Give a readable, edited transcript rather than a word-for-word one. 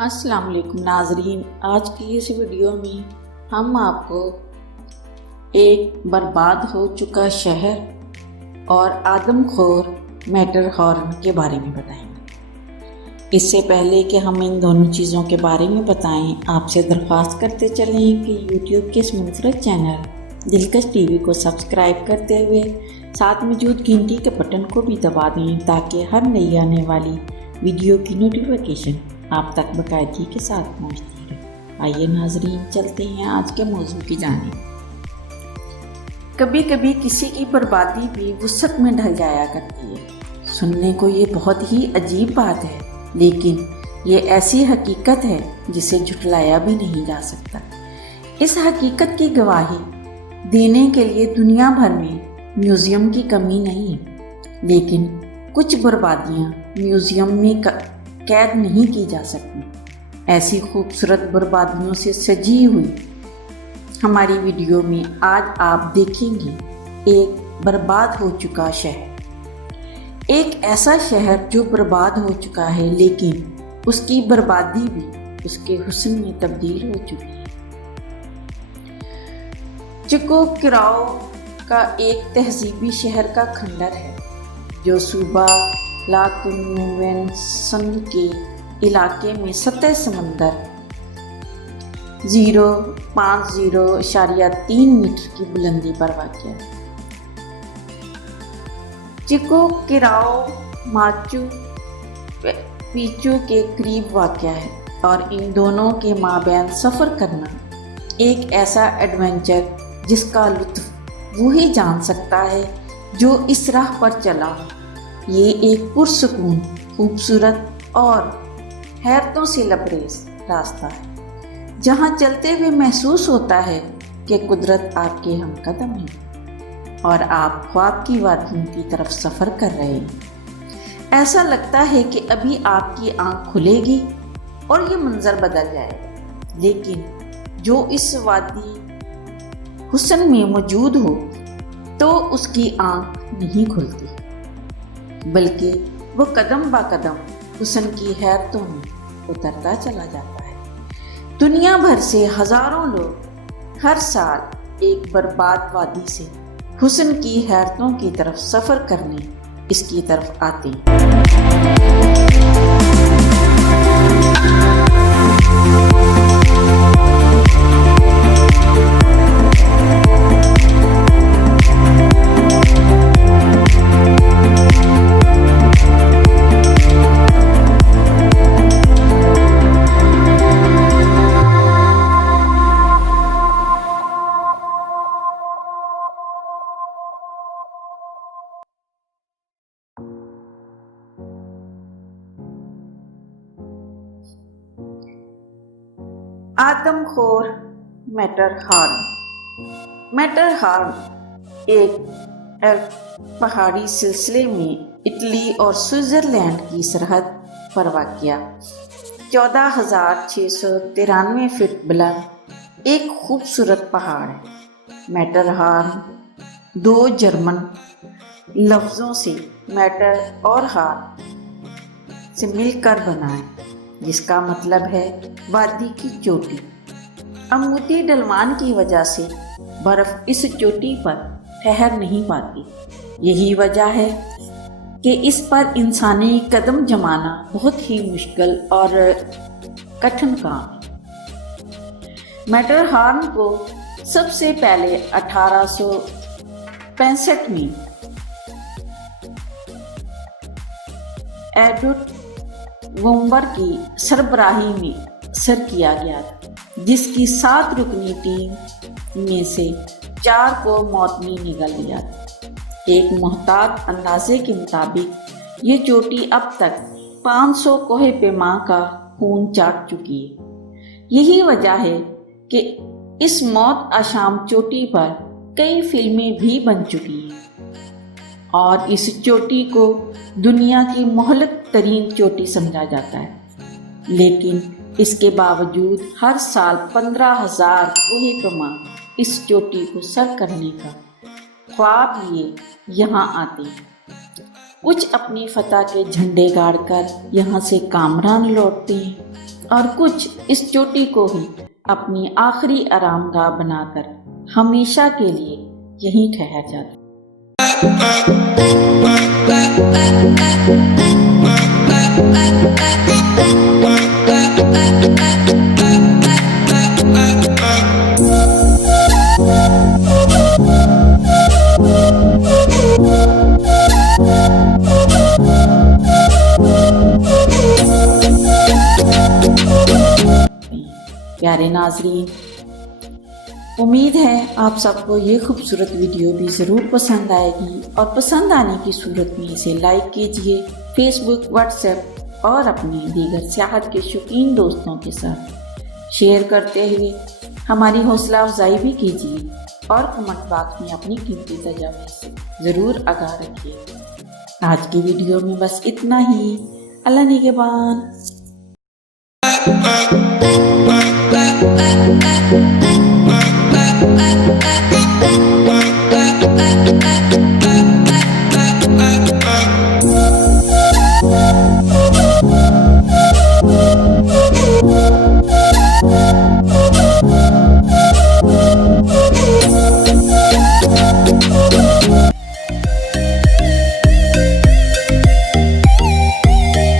السلام علیکم ناظرین، آج کی اس ویڈیو میں ہم آپ کو ایک برباد ہو چکا شہر اور آدم خور میٹر ہارن کے بارے میں بتائیں گے۔ اس سے پہلے کہ ہم ان دونوں چیزوں کے بارے میں بتائیں، آپ سے درخواست کرتے چلیں کہ یوٹیوب کے اس منفرد چینل دلکش ٹی وی کو سبسکرائب کرتے ہوئے ساتھ موجود گھنٹی کے بٹن کو بھی دبا دیں تاکہ ہر نئی آنے والی ویڈیو کی نوٹیفیکیشن آپ تک باقاعدگی کے ساتھ پہنچتی ہے۔ آئیے ناظرین، چلتے ہیں آج کے موضوع کی جانب۔ کبھی کبھی کسی کی بربادی بھی وسعت میں ڈھل جایا کرتی ہے۔ سننے کو یہ بہت ہی عجیب بات ہے، لیکن یہ ایسی حقیقت ہے جسے جھٹلایا بھی نہیں جا سکتا۔ اس حقیقت کی گواہی دینے کے لیے دنیا بھر میں میوزیم کی کمی نہیں ہے، لیکن کچھ بربادیاں میوزیم میں قید نہیں کی جا سکتی۔ ایسی خوبصورت بربادیوں سے سجی ہوئی ہماری ویڈیو میں آج آپ دیکھیں گے ایک برباد ہو چکا شہر۔ ایک ایسا شہر جو برباد ہو چکا ہے، لیکن اس کی بربادی بھی اس کے حسن میں تبدیل ہو چکی ہے۔ چکو کراؤ کا ایک تہذیبی شہر کا کھنڈر ہے جو صوبہ لاکونوینسن کے علاقے میں سطح سمندر 0.50.3 میٹر کی بلندی پر واقع ہے۔ چکو کراؤ ماچو پیچو کے قریب واقع ہے اور ان دونوں کے مابین سفر کرنا ایک ایسا ایڈونچر جس کا لطف وہی جان سکتا ہے جو اس راہ پر چلا ہو۔ یہ ایک پرسکون، خوبصورت اور حیرتوں سے لبریز راستہ ہے جہاں چلتے ہوئے محسوس ہوتا ہے کہ قدرت آپ کے ہم قدم ہے اور آپ خواب کی وادیوں کی طرف سفر کر رہے ہیں۔ ایسا لگتا ہے کہ ابھی آپ کی آنکھ کھلے گی اور یہ منظر بدل جائے گا، لیکن جو اس وادی حسن میں موجود ہو تو اس کی آنکھ نہیں کھلتی، بلکہ وہ قدم با قدم حسن کی حیرتوں میں اترتا چلا جاتا ہے۔ دنیا بھر سے ہزاروں لوگ ہر سال ایک برباد وادی سے حسن کی حیرتوں کی طرف سفر کرنے اس کی طرف آتے ہیں۔ آدم خور میٹر ہارن۔ میٹر ہارن ایک پہاڑی سلسلے میں اٹلی اور سوئٹزرلینڈ کی سرحد پر واقع 14,693 فٹ بلند ایک خوبصورت پہاڑ ہے۔ میٹر ہارن دو جرمن لفظوں سے میٹر اور ہارن سے مل کر بنا ہے، جس کا مطلب ہے وادی کی چوٹی۔ عمودی ڈھلوان کی وجہ سے برف اس چوٹی پر ٹھہر نہیں پاتی۔ یہی وجہ ہے کہ اس پر انسانی قدم جمانا بہت ہی مشکل اور کٹھن کام ہے۔ میٹر ہارن کو سب سے پہلے 1865 میں ایڈوٹ وومبر کی سربراہی میں سر کیا گیا تھا، جس کی 7 رکنی ٹیم میں سے 4 کو موت نے نگل لیا تھا۔ ایک محتاط اندازے کے مطابق یہ چوٹی اب تک 500 کوہ پیما کا خون چاٹ چکی ہے۔ یہی وجہ ہے کہ اس موت آشام چوٹی پر کئی فلمیں بھی بن چکی ہیں اور اس چوٹی کو دنیا کی مہلک ترین چوٹی سمجھا جاتا ہے، لیکن اس کے باوجود ہر سال 15,000 کوہ پیما اس چوٹی کو سر کرنے کا خواب لیے یہاں آتے ہیں۔ کچھ اپنی فتح کے جھنڈے گاڑ کر یہاں سے کامران لوٹتے ہیں اور کچھ اس چوٹی کو ہی اپنی آخری آرام گاہ بنا کر ہمیشہ کے لیے یہیں ٹھہر جاتے۔ پیارے ناظرین، امید ہے آپ سب کو یہ خوبصورت ویڈیو بھی ضرور پسند آئے گی، اور پسند آنے کی صورت میں اسے لائک کیجئے، فیس بک، واٹس ایپ اور اپنے دیگر سیاحت کے شوقین دوستوں کے ساتھ شیئر کرتے ہوئے ہماری حوصلہ افزائی بھی کیجئے، اور کمنٹ باکس میں اپنی قیمتی تجاویز سے ضرور آگاہ رکھیے۔ آج کی ویڈیو میں بس اتنا ہی۔ اللہ نگہبان۔